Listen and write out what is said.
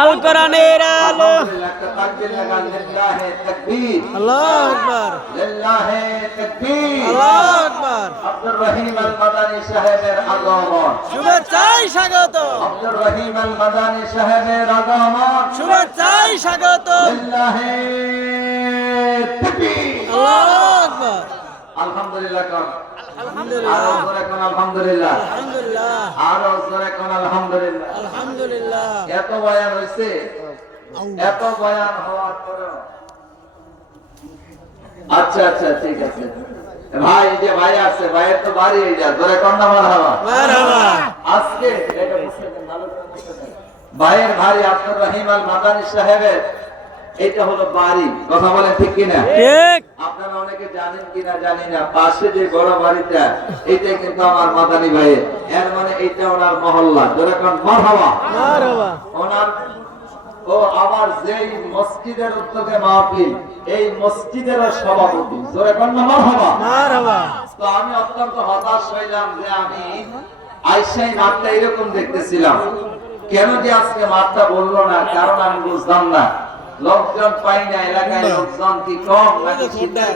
আল কোরআনের আলো। আল্লাহু আকবার, লিল্লাহি তাকবীর। আল্লাহু আকবার। আব্দুর রহিম আল মাদানী সাহেবের আগমন, শুভেচ্ছায় স্বাগত, আব্দুর রহিম আল মাদানী সাহেবের আগমন, শুভেচ্ছায় স্বাগত। লিল্লাহি তাকবীর। আল্লাহু আকবার। আলহামদুলিল্লাহ কোন, আলহামদুলিল্লাহ, আরো জোরে কোন আলহামদুলিল্লাহ, আলহামদুলিল্লাহ, আরো জোরে কোন আলহামদুলিল্লাহ। আলহামদুলিল্লাহ। এত বয়ান হয়েছে, এত বয়ান হওয়ার পরেও আচ্ছা আচ্ছা ঠিক আছে ভাই, যে ভাই আছে ভাইয়ের তো বাড়ি এইটা, জোরে কোন না মারহাবা। মারহাবা। আজকে ভাইয়ের ভাই আব্দুর রহিম আল মাদানী সাহেবের এটা হলো বাড়ি, কথা বলেন ঠিক কিনা? ঠিক। আপনারা অনেকে জানেন কিনা জানি না, পাশে যে বড় বাড়িটা এটা কিন্তু আমার মাদানী ভাইয়ের, এর মানে এটা ওনার মহল্লা, জোরে কোন মারহাবা। মারহাবা। ওনার ও আবার যেই মসজিদের উদ্যোগে মাহফিল, এই মসজিদের সভাপতি, জোরে কোন না মারহাবা। মারহাবা। তো আমি অত্যন্ত হতাশ হইলাম যে আমি আইসাই মাঠটা এরকম দেখতেছিলাম, কেন যে আজকে মাঠটা বললো না, কারণ আমি বুঝলাম না। লোকজন পাই না, এলাকায় লোকজন কি কম নাকি শীতের